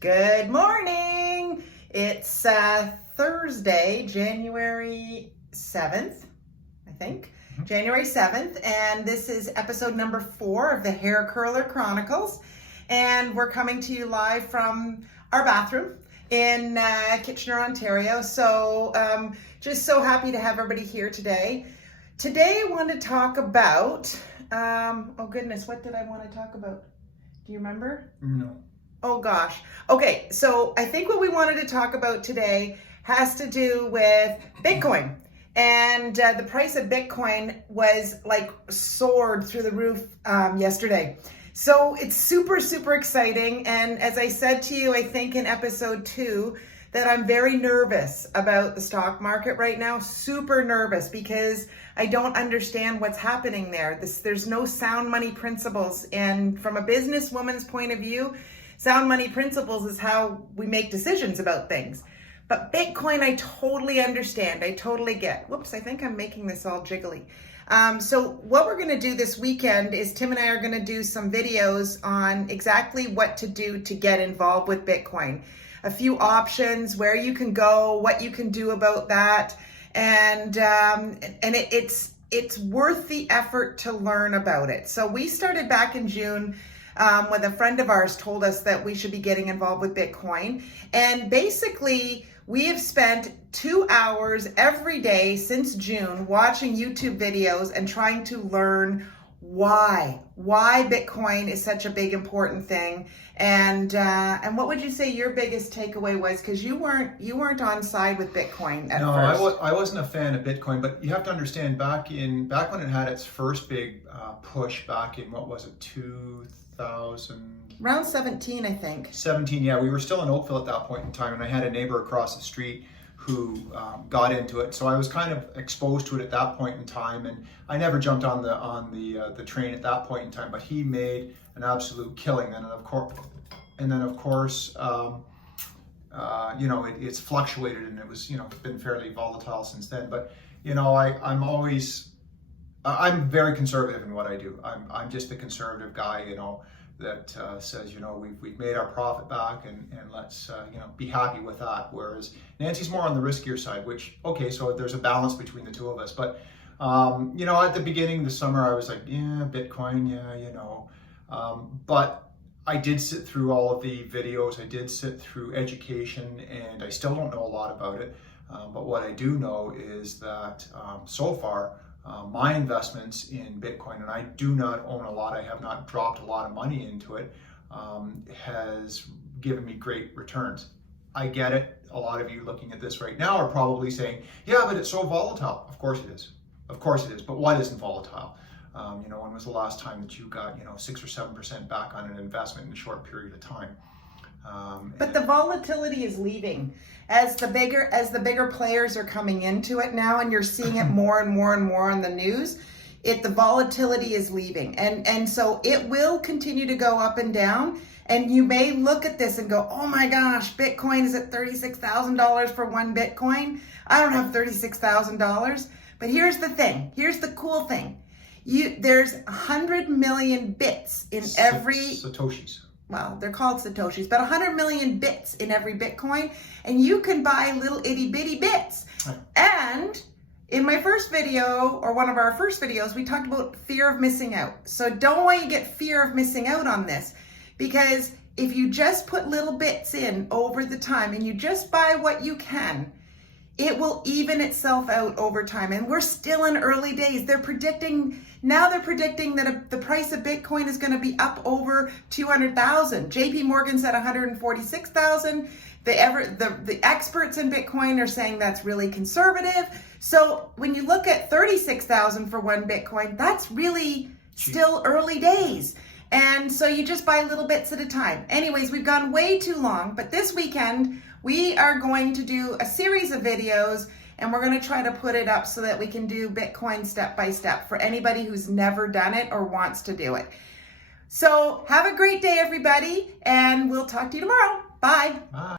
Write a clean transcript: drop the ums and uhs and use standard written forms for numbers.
Good morning. It's Thursday, January 7th, I think. January 7th, and this is episode number 4 of the Hair Curler Chronicles. And we're coming to you live from our bathroom in Kitchener, Ontario. So just so happy to have everybody here today. Today I want to talk about, oh goodness, what did I want to talk about? Do you remember? No. Oh gosh. Okay, so I think what we wanted to talk about today has to do with Bitcoin. And the price of Bitcoin was like soared through the roof yesterday. So it's super, super exciting. And as I said to you, I think in episode 2, that I'm very nervous about the stock market right now. Super nervous because I don't understand what's happening there. There's no sound money principles. And from a businesswoman's point of view, sound money principles is how we make decisions about things. But Bitcoin, I totally understand. I totally get. Whoops, I think I'm making this all jiggly. So what we're going to do this weekend is Tim and I are going to do some videos on exactly what to do to get involved with Bitcoin. A few options, where you can go, what you can do about that. And it's worth the effort to learn about it. So we started back in June when a friend of ours told us that we should be getting involved with Bitcoin. And basically, we have spent 2 hours every day since June watching YouTube videos and trying to learn why Bitcoin is such a big important thing. And what would you say your biggest takeaway was? Because you weren't on side with Bitcoin at first. No, I wasn't a fan of Bitcoin, but you have to understand back when it had its first big push back in, what was it, 2000? Around 17, I think. 17, yeah. We were still in Oakville at that point in time, and I had a neighbor across the street who got into it. So I was kind of exposed to it at that point in time, and I never jumped on the train at that point in time. But he made an absolute killing, and of course, it's fluctuated, and it was been fairly volatile since then. But I'm very conservative in what I do. I'm just a conservative guy, that says, we've made our profit back and let's, be happy with that. Whereas Nancy's more on the riskier side, which, okay, so there's a balance between the two of us. But, at the beginning of the summer, I was like, yeah, Bitcoin, but I did sit through all of the videos. I did sit through education, and I still don't know a lot about it. But what I do know is that so far, my investments in Bitcoin, and I do not own a lot, I have not dropped a lot of money into it, has given me great returns. I get it. A lot of you looking at this right now are probably saying, yeah, but it's so volatile. Of course it is. Of course it is. But what isn't volatile? When was the last time that you got, 6 or 7% back on an investment in a short period of time? But the volatility is leaving as the bigger players are coming into it now, and you're seeing it more and more and more on the news. The volatility is leaving, and so it will continue to go up and down. And you may look at this and go, oh my gosh, Bitcoin is at $36,000 for one Bitcoin. I don't have $36,000. But here's the thing. Here's the cool thing. There's 100 million bits in every Satoshis. Well, they're called Satoshis, but 100 million bits in every Bitcoin, and you can buy little itty bitty bits. Right. And in my first video, or one of our first videos, we talked about fear of missing out. So don't want you to get fear of missing out on this, because if you just put little bits in over the time and you just buy what you can, it will even itself out over time. And we're still in early days. They're predicting that the price of Bitcoin is going to be up over 200,000. JP Morgan said 146,000. The experts in Bitcoin are saying that's really conservative. So when you look at 36,000 for one Bitcoin, that's really still early days. And so you just buy little bits at a time. Anyways, we've gone way too long, but this weekend we are going to do a series of videos, and we're going to try to put it up so that we can do Bitcoin step by step for anybody who's never done it or wants to do it. So have a great day, everybody, and we'll talk to you tomorrow. Bye. Bye.